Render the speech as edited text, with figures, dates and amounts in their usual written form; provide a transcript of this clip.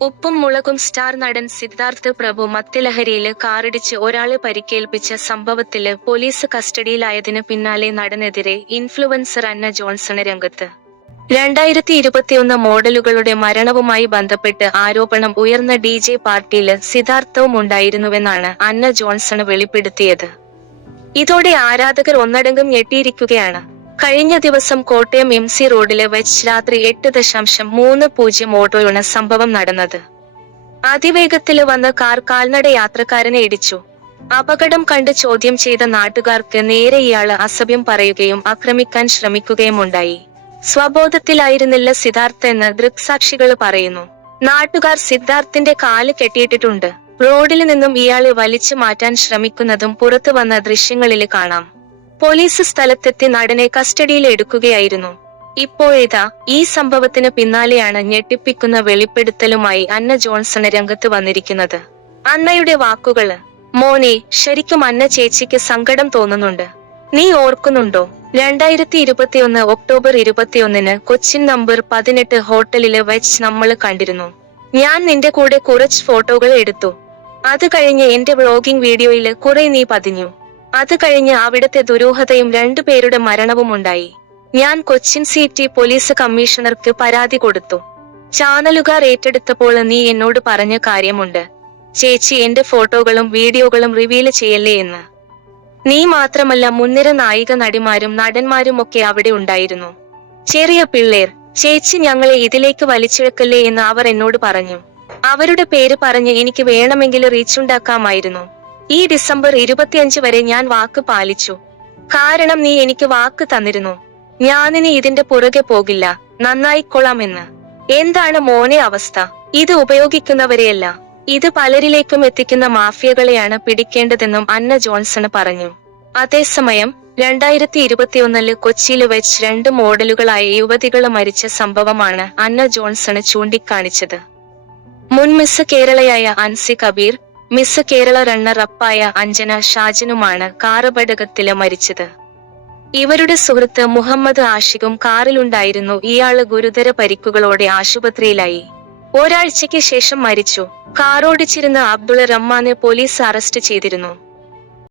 ഉപ്പും മുളകും സ്റ്റാർ നടൻ സിദ്ധാർത്ഥ് പ്രഭു മദ്യലഹരിയില് കാറിടിച്ച് ഒരാളെ പരിക്കേൽപ്പിച്ച സംഭവത്തില് പോലീസ് കസ്റ്റഡിയിലായതിന് പിന്നാലെ നടനെതിരെ ഇൻഫ്ലുവൻസർ അന്ന ജോൺസണ് രംഗത്ത്. 2021 മോഡലുകളുടെ മരണവുമായി ബന്ധപ്പെട്ട് ആരോപണം ഉയർന്ന DJ പാർട്ടിയില് സിദ്ധാർത്ഥവും ഉണ്ടായിരുന്നുവെന്നാണ് അന്ന ജോൺസണ് വെളിപ്പെടുത്തിയത്. ഇതോടെ ആരാധകർ ഒന്നടങ്കം ഞെട്ടിയിരിക്കുകയാണ്. കഴിഞ്ഞ ദിവസം കോട്ടയം MC റോഡില് വെച്ച് രാത്രി 8:30 ഓട്ടോയാണ് സംഭവം നടന്നത്. അതിവേഗത്തില് വന്ന കാർ കാൽനട യാത്രക്കാരനെ ഇടിച്ചു. അപകടം കണ്ട് ചോദ്യം ചെയ്ത നാട്ടുകാർക്ക് നേരെ ഇയാള് അസഭ്യം പറയുകയും ആക്രമിക്കാൻ ശ്രമിക്കുകയുമുണ്ടായി. സ്വബോധത്തിലായിരുന്നില്ല സിദ്ധാർത്ഥ് എന്ന് ദൃക്സാക്ഷികള് പറയുന്നു. നാട്ടുകാർ സിദ്ധാർത്ഥിന്റെ കാല് കെട്ടിയിട്ടിട്ടുണ്ട്. റോഡില് നിന്നും ഇയാളെ വലിച്ചു മാറ്റാൻ ശ്രമിക്കുന്നതും പുറത്തു വന്ന ദൃശ്യങ്ങളില് കാണാം. പോലീസ് സ്ഥലത്തെത്തി നടനെ കസ്റ്റഡിയിൽ എടുക്കുകയായിരുന്നു. ഇപ്പോഴിതാ ഈ സംഭവത്തിന് പിന്നാലെയാണ് ഞെട്ടിപ്പിക്കുന്ന വെളിപ്പെടുത്തലുമായി അന്ന ജോൺസണ് രംഗത്ത് വന്നിരിക്കുന്നത്. അന്നയുടെ വാക്കുകള്: മോനെ, ശരിക്കും അന്ന ചേച്ചിക്ക് സങ്കടം തോന്നുന്നുണ്ട്. നീ ഓർക്കുന്നുണ്ടോ, 2021 ഒക്ടോബർ 21 കൊച്ചിൻ നമ്പർ 18 ഹോട്ടലില് വെച്ച് നമ്മള് കണ്ടിരുന്നു. ഞാൻ നിന്റെ കൂടെ കുറച്ച് ഫോട്ടോകൾ എടുത്തു. അത് കഴിഞ്ഞ് എന്റെ വ്ളോഗിംഗ് വീഡിയോയില് കുറെ നീ പതിഞ്ഞു. അത് കഴിഞ്ഞ് അവിടത്തെ ദുരൂഹതയും 2 പേരുടെ മരണവും ഉണ്ടായി. ഞാൻ കൊച്ചിൻ സിറ്റി പോലീസ് കമ്മീഷണർക്ക് പരാതി കൊടുത്തു. ചാനലുകാർ ഏറ്റെടുത്തപ്പോൾ നീ എന്നോട് പറഞ്ഞ കാര്യമുണ്ട്, ചേച്ചി എന്റെ ഫോട്ടോകളും വീഡിയോകളും റിവീല് ചെയ്യല്ലേ എന്ന്. നീ മാത്രമല്ല, മുൻനിര നായിക നടിമാരും നടന്മാരും ഒക്കെ അവിടെ ഉണ്ടായിരുന്നു. ചെറിയ പിള്ളേർ, ചേച്ചി ഞങ്ങളെ ഇതിലേക്ക് വലിച്ചിഴക്കല്ലേ എന്ന് അവർ എന്നോട് പറഞ്ഞു. അവരുടെ പേര് പറഞ്ഞ് എനിക്ക് വേണമെങ്കിൽ റീച്ചുണ്ടാക്കാമായിരുന്നു. ഈ ഡിസംബർ 25 വരെ ഞാൻ വാക്ക് പാലിച്ചു. കാരണം നീ എനിക്ക് വാക്ക് തന്നിരുന്നു. ഞാനിനി ഇതിന്റെ പുറകെ പോകില്ല, നന്നായിക്കൊള്ളാമെന്ന്. എന്താണ് മോനെ അവസ്ഥ? ഇത് ഉപയോഗിക്കുന്നവരെയല്ല, ഇത് പലരിലേക്കും എത്തിക്കുന്ന മാഫിയകളെയാണ് പിടിക്കേണ്ടതെന്നും അന്ന ജോൺസണ് പറഞ്ഞു. അതേസമയം 2021 കൊച്ചിയില് വെച്ച് 2 മോഡലുകളായ യുവതികള് മരിച്ച സംഭവമാണ് അന്ന ജോൺസണ് ചൂണ്ടിക്കാണിച്ചത്. മുൻ മിസ് കേരളയായ അൻസി കബീർ, മിസ് കേരള റണ്ണർ അപ്പായ അഞ്ജന ഷാജനുമാണ് കാറപകടത്തില് മരിച്ചത്. ഇവരുടെ സുഹൃത്ത് മുഹമ്മദ് ആഷിഖും കാറിലുണ്ടായിരുന്നു. ഇയാള് ഗുരുതര പരിക്കുകളോടെ ആശുപത്രിയിലായി. ഒരാഴ്ചയ്ക്ക് ശേഷം മരിച്ചു. കാറോടിച്ചിരുന്ന അബ്ദുൾ റഹ്മാനെ പോലീസ് അറസ്റ്റ് ചെയ്തിരുന്നു.